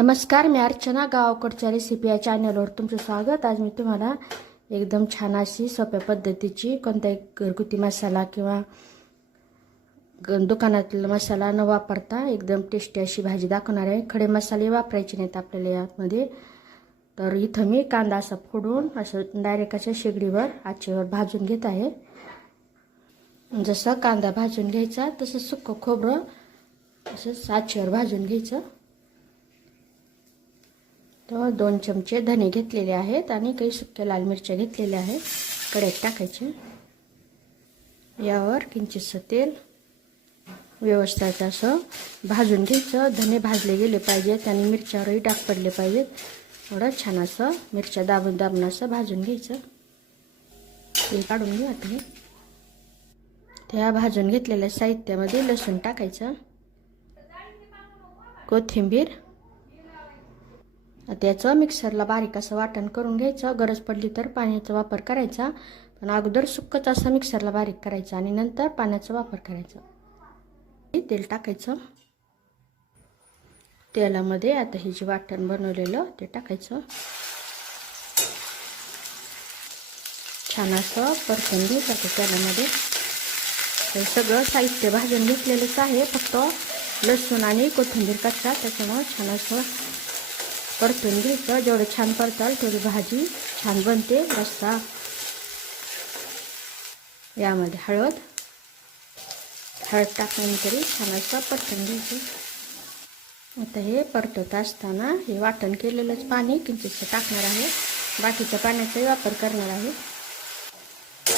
नमस्कार, मी अर्चना. गावाकडच्या रेसिपी या चॅनलवर तुमचं स्वागत. आज मी तुम्हाला एकदम छान अशी सोप्या पद्धतीची कोणताही घरगुती मसाला किंवा दुकानातला मसाला न वापरता एकदम टेस्टी अशी भाजी दाखवणार आहे. खडे मसाले वापरायचे नाहीत आपल्याला यामध्ये. तर इथं मी कांदा असा फोडून असं डायरेक्ट अशा शेगडीवर आचेवर भाजून घेत आहे. जसं कांदा भाजून घ्यायचा तसं सुक्कं खोबरं असं आचेवर भाजून घ्यायचं. तर 2 चमचे धने घेतलेले आहेत आणि काही सुक्या लाल मिरच्या घेतलेल्या आहेत. कढईत टाकायचे. यावर किंचितसं तेल व्यवस्थित असं भाजून घ्यायचं. धने भाजले गेले पाहिजेत आणि मिरच्यावरही डाग पडले पाहिजेत. थोडं छान असं मिरच्या दाबून दाबून असं भाजून घ्यायचं. ते काढून घ्या. आता त्या भाजून घेतलेल्या साहित्यामध्ये लसूण टाकायचं, कोथिंबीर, त्याचं मिक्सरला बारीक असं वाटण करून घ्यायचं. गरज पडली तर पाण्याचा वापर करायचा, पण अगोदर सुक्कच असं मिक्सरला बारीक करायचं आणि नंतर पाण्याचा वापर करायचा. तेल टाकायचं. तेलामध्ये आता हे जे वाटण बनवलेलं ते टाकायचं. छान असं परतून घ्यायचं. तेलामध्ये हे सगळं साहित्य भाजून घेतलेलंच आहे, फक्त लसूण आणि कोथिंबीर कच्चा, त्याच्यामुळे छान असं परतून घ्यायचं. जेवढं छान परताल तेवढी भाजी छान बनते. रस्सा यामध्ये हळद टाकल्यानंतर छान असं परतून घ्यायचं. आता हे परतत असताना हे वाटण केलेलंच पाणी किंचितसं टाकणार आहे. बाकीच्या पाण्याचाही वापर करणार आहे.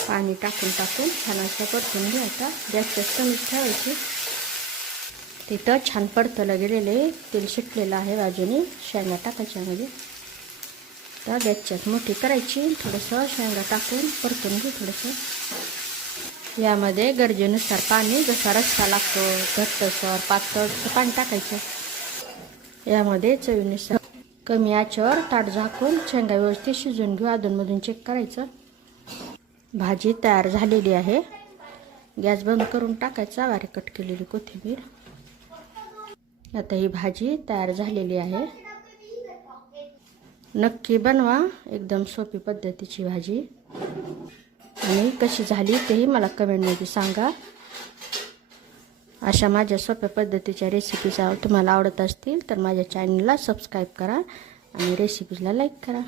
पाणी टाकून छान असं परतून घ्या. आता गॅसच्या कमीच ठेवायची. तिथं छान परतलं गेलेले तेल सुटलेलं आहे बाजूने. शेंगा टाकायच्यामध्ये. तर गॅसच्यात मोठी करायची. थोडंसं शेंगा टाकून परतून घेऊ. थोडंसं यामध्ये गरजेनुसार पाणी, जसा रस्सा लागतो घट्टसर पातळ पाणी टाकायचं. यामध्ये चवीनुसार कमी आचेवर ताट झाकून शेंगा व्यवस्थित शिजवून घेऊ. अधूनमधून चेक करायचं. भाजी तयार झालेली आहे. गॅस बंद करून टाकायचा. बारीक कट केलेली कोथिंबीर. आता ही भाजी तयार झालेली आहे. नक्की बनवा. एकदम सोपी पद्धतीची भाजी. आणि कशी झाली तेही मला कमेंटमध्ये सांगा. अशा माझ्या सोप्या पद्धतीच्या रेसिपीज तुम्हाला आवडत असतील तर माझ्या चॅनलला सबस्क्राईब करा आणि रेसिपीजला लाईक करा.